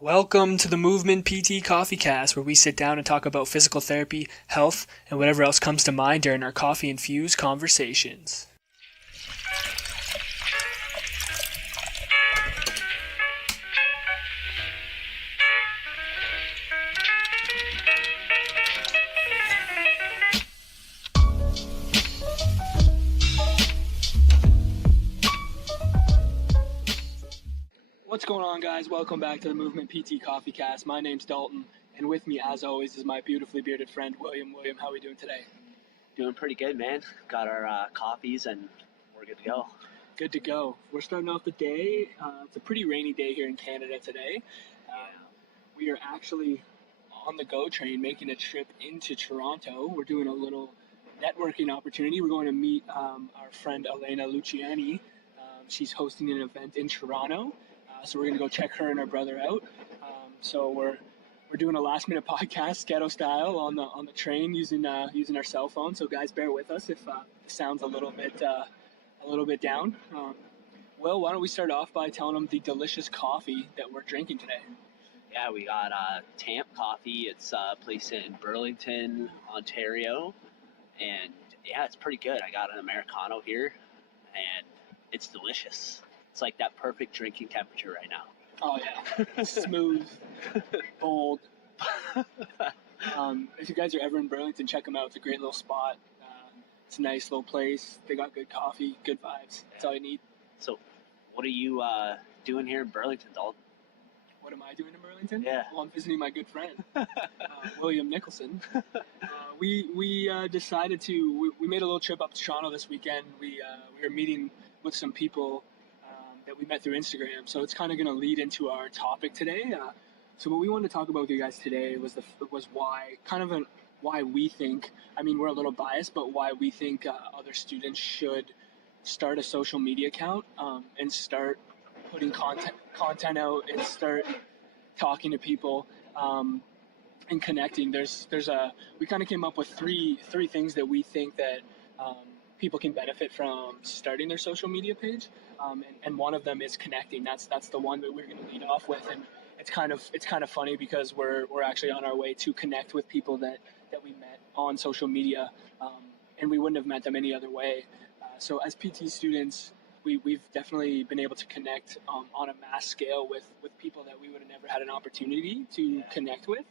Welcome to the Movement PT Coffee Cast, where we sit down and talk about physical therapy, health, and whatever else comes to mind during our coffee infused conversations. What's going on, guys? Welcome back to the Movement PT Coffee Cast. My name's Dalton, and with me, as always, is my beautifully bearded friend, William. William, how are we doing today? Doing pretty good, man. Got our coffees and we're good to go. Good to go. We're starting off the day. It's a pretty rainy day here in Canada today. We are actually on the GO train making a trip into Toronto. We're doing a little networking opportunity. We're going to meet our friend Elena Luciani. She's hosting an event in Toronto. So we're going to go check her and her brother out. So we're doing a last minute podcast, ghetto style, on the train using our cell phone. So guys, bear with us if the sound's a little bit down. Will, why don't we start off by telling them the delicious coffee that we're drinking today? Yeah, we got Tamp Coffee. It's a place in Burlington, Ontario. And yeah, it's pretty good. I got an Americano here and it's delicious. It's like that perfect drinking temperature right now. Oh yeah, smooth, bold. If you guys are ever in Burlington, check them out. It's a great little spot. It's a nice little place. They got good coffee, good vibes. That's all you need. So, what are you doing here in Burlington, Dalton? What am I doing in Burlington? Yeah. Well, I'm visiting my good friend, William Nicholson. We decided to. We made a little trip up to Toronto this weekend. We were meeting with some people that we met through Instagram. So it's kind of going to lead into our topic today. So what we wanted to talk about with you guys today was why we think. I mean, we're a little biased, but why we think other students should start a social media account and start putting content out and start talking to people and connecting. We kind of came up with three things that we think that people can benefit from starting their social media page, and one of them is connecting. That's the one that we're going to lead off with, and it's kind of funny because we're actually on our way to connect with people that we met on social media, and we wouldn't have met them any other way. So as PT students, we've definitely been able to connect on a mass scale with people that we would have never had an opportunity to connect with.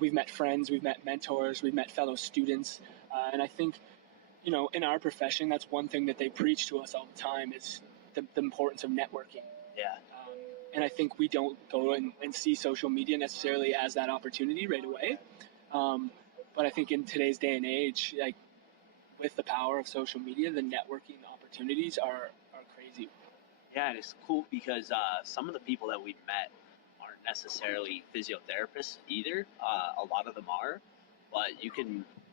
We've met friends, we've met mentors, we've met fellow students, and I think, in our profession, that's one thing that they preach to us all the time is the importance of networking. Yeah. And I think we don't go and see social media necessarily as that opportunity right away. But I think in today's day and age, like with the power of social media, the networking opportunities are crazy. Yeah, and it's cool because some of the people that we've met aren't necessarily physiotherapists either. A lot of them are, but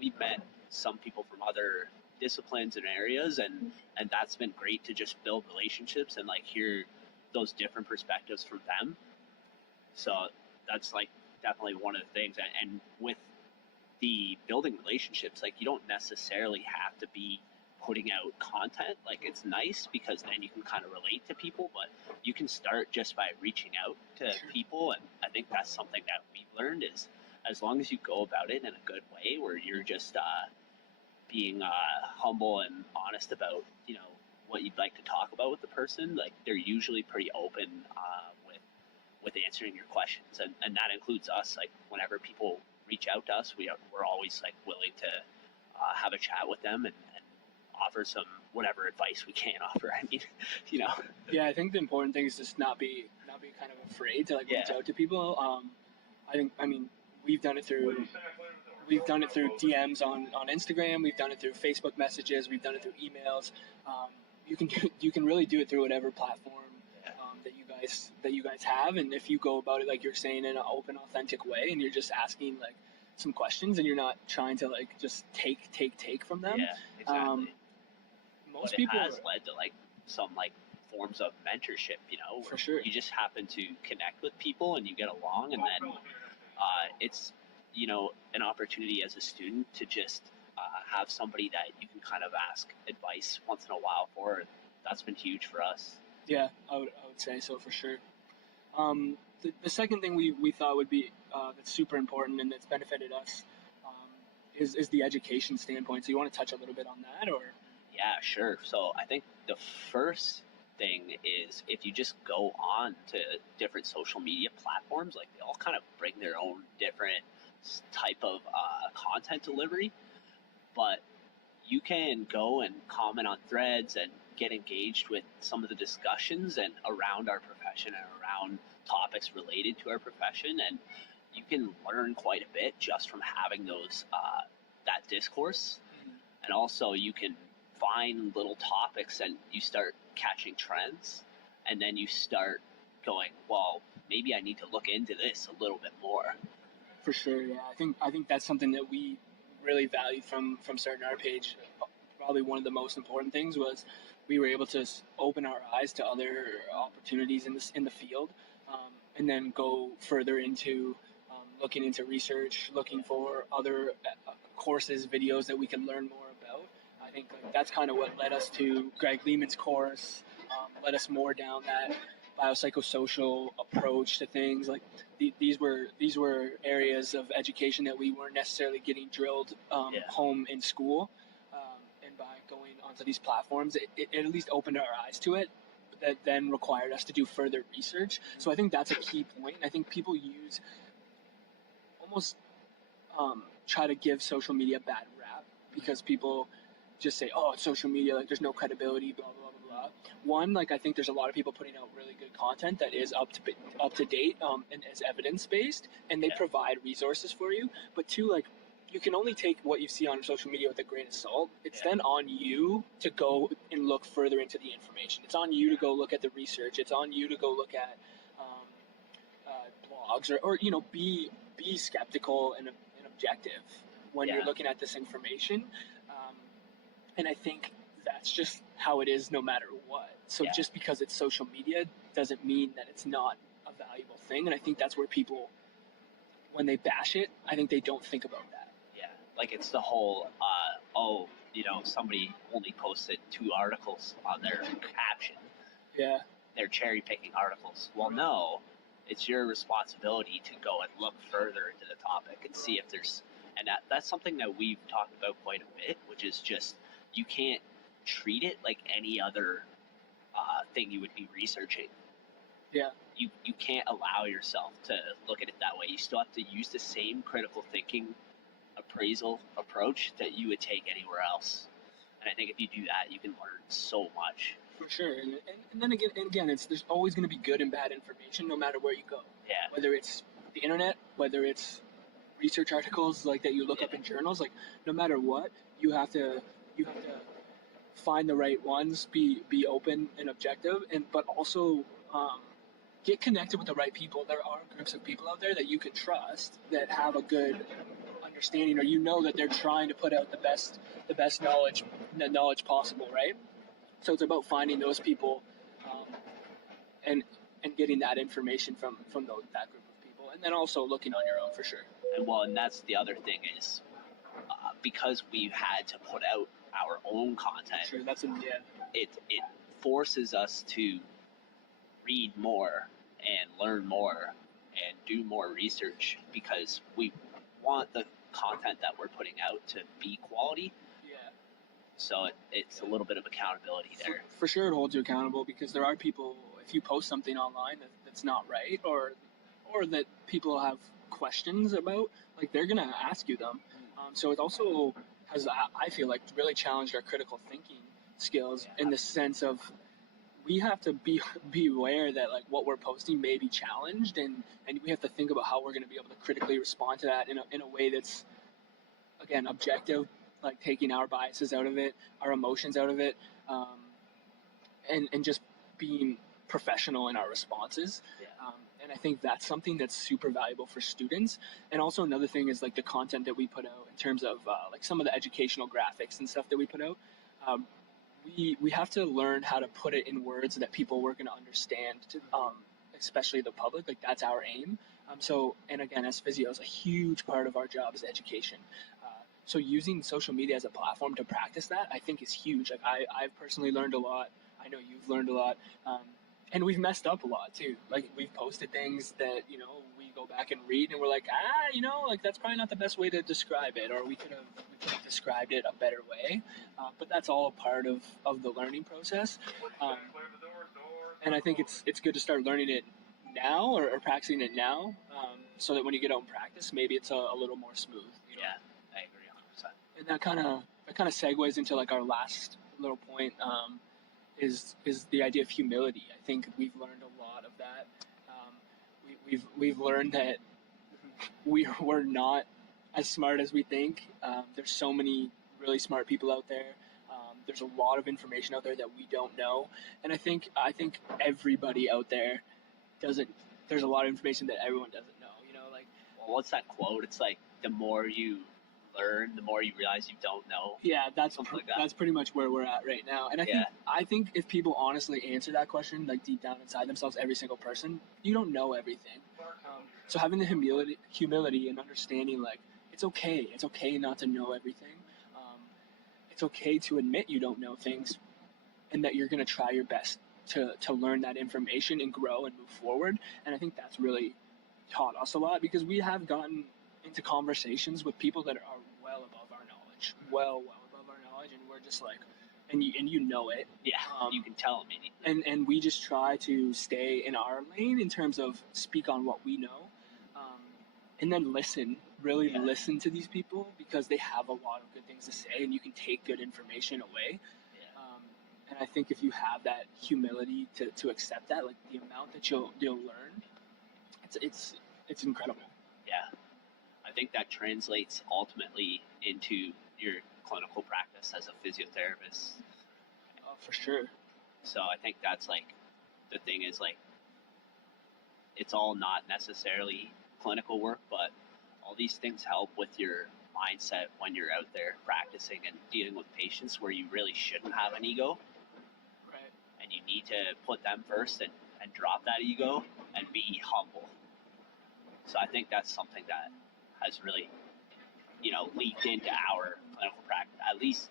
we've met some people from other disciplines and areas, and that's been great to just build relationships and like hear those different perspectives from them. So that's like definitely one of the things, and with the building relationships, like you don't necessarily have to be putting out content. Like it's nice because then you can kind of relate to people, but you can start just by reaching out to people. And I think that's something that we've learned is as long as you go about it in a good way where you're just being humble and honest about what you'd like to talk about with the person, like they're usually pretty open with answering your questions, and that includes us. Like whenever people reach out to us, we're always like willing to have a chat with them and offer some whatever advice we can offer. I mean, Yeah, I think the important thing is just not be kind of afraid to reach out to people. I mean, we've done it through DMs on Instagram. We've done it through Facebook messages. We've done it through emails. You can really do it through whatever platform that you guys have, and if you go about it like you're saying in an open, authentic way, and you're just asking like some questions, and you're not trying to like just take from them. Yeah, exactly. Most but people it has led to like some like forms of mentorship, where for sure. You just happen to connect with people and you get along, and then it's an opportunity as a student to just have somebody that you can kind of ask advice once in a while for. And that's been huge for us. Yeah, I would say so for sure. The second thing we thought would be that's super important and that's benefited us is the education standpoint. So you want to touch a little bit on that, or? Yeah, sure. So I think the first thing is if you just go on to different social media platforms, like they all kind of bring their own different type of content delivery, but you can go and comment on threads and get engaged with some of the discussions and around our profession and around topics related to our profession, and you can learn quite a bit just from having those that discourse. And also you can find little topics and you start catching trends, and then you start going, well, maybe I need to look into this a little bit more. For sure, yeah. I think that's something that we really valued from starting our page. Probably one of the most important things was we were able to open our eyes to other opportunities in the field, and then go further into looking into research, looking for other courses, videos that we can learn more about. I think like, that's kind of what led us to Greg Lehman's course, led us more down that biopsychosocial approach to things. Like these were areas of education that we weren't necessarily getting drilled home in school, and by going onto these platforms, it at least opened our eyes to it. That then required us to do further research. So I think that's a key point. I think people use almost try to give social media a bad rap because people just say, "Oh, it's social media. Like, there's no credibility." Blah blah blah blah. One, like I think there's a lot of people putting out really good content that is up to date and is evidence based, and they provide resources for you. But two, like you can only take what you see on social media with a grain of salt. It's then on you to go and look further into the information. It's on you to go look at the research. It's on you to go look at blogs or be skeptical and objective when you're looking at this information. And I think that's just how it is no matter what. So just because it's social media doesn't mean that it's not a valuable thing. And I think that's where people, when they bash it, I think they don't think about that. Yeah, like it's the whole, somebody only posted 2 articles on their caption. Yeah. They're cherry picking articles. Well, no, it's your responsibility to go and look further into the topic and see if there's, and that's something that we've talked about quite a bit, which is just you can't treat it like any other thing you would be researching. Yeah. You can't allow yourself to look at it that way. You still have to use the same critical thinking appraisal approach that you would take anywhere else. And I think if you do that, you can learn so much. For sure. And then again, there's always going to be good and bad information no matter where you go. Yeah. Whether it's the internet, whether it's research articles like that you look up in journals, like no matter what, you have to find the right ones, be open and objective, but also get connected with the right people. There are groups of people out there that you can trust that have a good understanding, or that they're trying to put out the best knowledge possible, right? So it's about finding those people, and getting that information from that group of people, and then also looking on your own for sure. And that's the other thing is because we've had to put out our own content. Sure, It forces us to read more and learn more and do more research because we want the content that we're putting out to be quality. Yeah. So it's a little bit of accountability there. For sure, it holds you accountable because there are people. If you post something online that's not right, or that people have questions about, like they're gonna ask you them. So it also has, I feel like, really challenged our critical thinking skills in the sense of we have to be aware that like what we're posting may be challenged, and we have to think about how we're going to be able to critically respond to that in a way that's, again, objective, like taking our biases out of it, our emotions out of it, and just being professional in our responses. And I think that's something that's super valuable for students. And also another thing is like the content that we put out in terms of like some of the educational graphics and stuff that we put out. We have to learn how to put it in words that people were going to understand, especially the public. Like that's our aim. And again, as physios, a huge part of our job is education. So using social media as a platform to practice that, I think is huge. Like I've personally learned a lot. I know you've learned a lot. And we've messed up a lot too. Like we've posted things that we go back and read, and we're like, like that's probably not the best way to describe it, or we could have described it a better way. But that's all a part of the learning process. Um, and I think it's good to start learning it now or practicing it now, so that when you get out in practice, maybe it's a little more smooth. Yeah, I agree 100%. And that kind of segues into like our last little point. Is the idea of humility. I think we've learned a lot of that. We've learned that we're not as smart as we think. There's so many really smart people out there. There's a lot of information out there that we don't know, and I think everybody out there doesn't. There's a lot of information that everyone doesn't know. Like Well, what's that quote? It's like the more you learn, the more you realize you don't know. yeah, that's Something like that. that's pretty much where we're at right now. And I think if people honestly answer that question, like deep down inside themselves, every single person, you don't know everything. So having the humility and understanding, like it's okay not to know everything. It's okay to admit you don't know things, and that you're going to try your best to learn that information and grow and move forward. And I think that's really taught us a lot, because we have gotten into conversations with people that are well above our knowledge, well above our knowledge, and we're just like, and you know it. Yeah, you can tell immediately. And we just try to stay in our lane in terms of speak on what we know, and then really listen to these people, because they have a lot of good things to say, and you can take good information away. And I think if you have that humility to accept that, like the amount that you'll learn, it's incredible. Yeah. I think that translates ultimately into your clinical practice as a physiotherapist. For sure. So I think that's like the thing is like it's all not necessarily clinical work, but all these things help with your mindset when you're out there practicing and dealing with patients where you really shouldn't have an ego. Right. And you need to put them first and drop that ego and be humble. So I think that's something that has really, leaked into our clinical practice. At least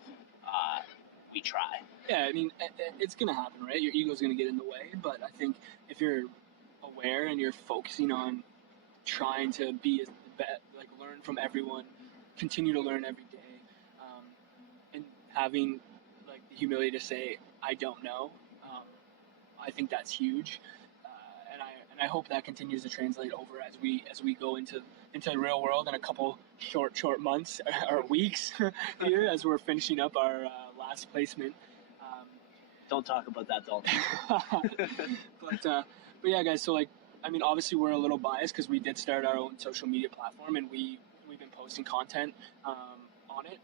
we try. Yeah, I mean, it's going to happen, right? Your ego's going to get in the way, but I think if you're aware and you're focusing on trying to be like learn from everyone, continue to learn every day, and having like the humility to say I don't know, I think that's huge. And I hope that continues to translate over as we go into the real world in a couple short months or weeks here as we're finishing up our last placement. Don't talk about that, Dalton. But yeah, guys. So like, I mean, obviously we're a little biased because we did start our own social media platform, and we've been posting content on it.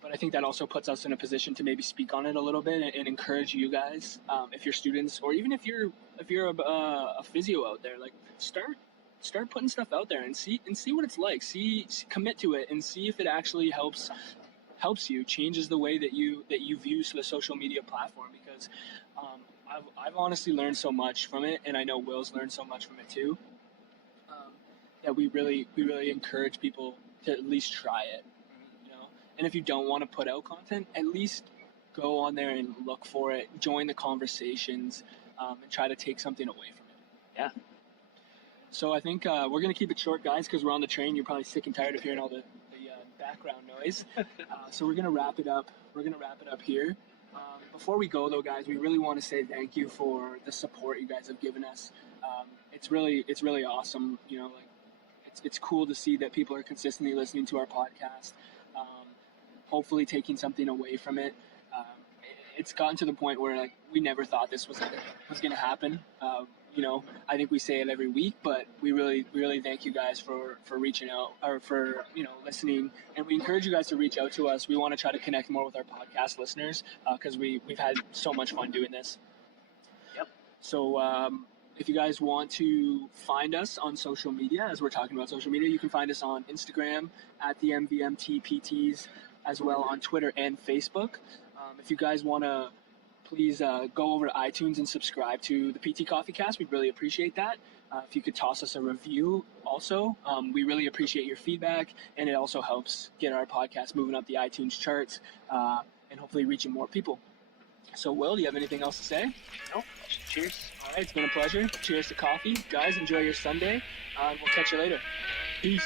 But I think that also puts us in a position to maybe speak on it a little bit and encourage you guys, if you're students, or even if you're a physio out there, like start putting stuff out there and see what it's like. Commit to it and see if it actually helps you, changes the way that you view the social media platform, because I've honestly learned so much from it, and I know Will's learned so much from it too. That we really encourage people to at least try it. And if you don't want to put out content, at least go on there and look for it, join the conversations, and try to take something away from it. Yeah. So I think we're going to keep it short, guys, because we're on the train. You're probably sick and tired of hearing all the background noise. So we're going to wrap it up. We're going to wrap it up here. Before we go, though, guys, we really want to say thank you for the support you guys have given us. It's really awesome. It's cool to see that people are consistently listening to our podcast. Hopefully taking something away from it. It's gotten to the point where like we never thought this was going to happen. I think we say it every week, but we really thank you guys for reaching out, or for listening, and we encourage you guys to reach out to us. We want to try to connect more with our podcast listeners, because we've had so much fun doing this. Yep. So if you guys want to find us on social media, as we're talking about social media, you can find us on Instagram at the MVMTPTs, as well on Twitter and Facebook. If you guys want to, please go over to iTunes and subscribe to the PT Coffee Cast. We'd really appreciate that. If you could toss us a review also, we really appreciate your feedback, and it also helps get our podcast moving up the iTunes charts, and hopefully reaching more people. So, Will, do you have anything else to say? No. Cheers. All right, it's been a pleasure. Cheers to coffee. Guys, enjoy your Sunday, and we'll catch you later. Peace.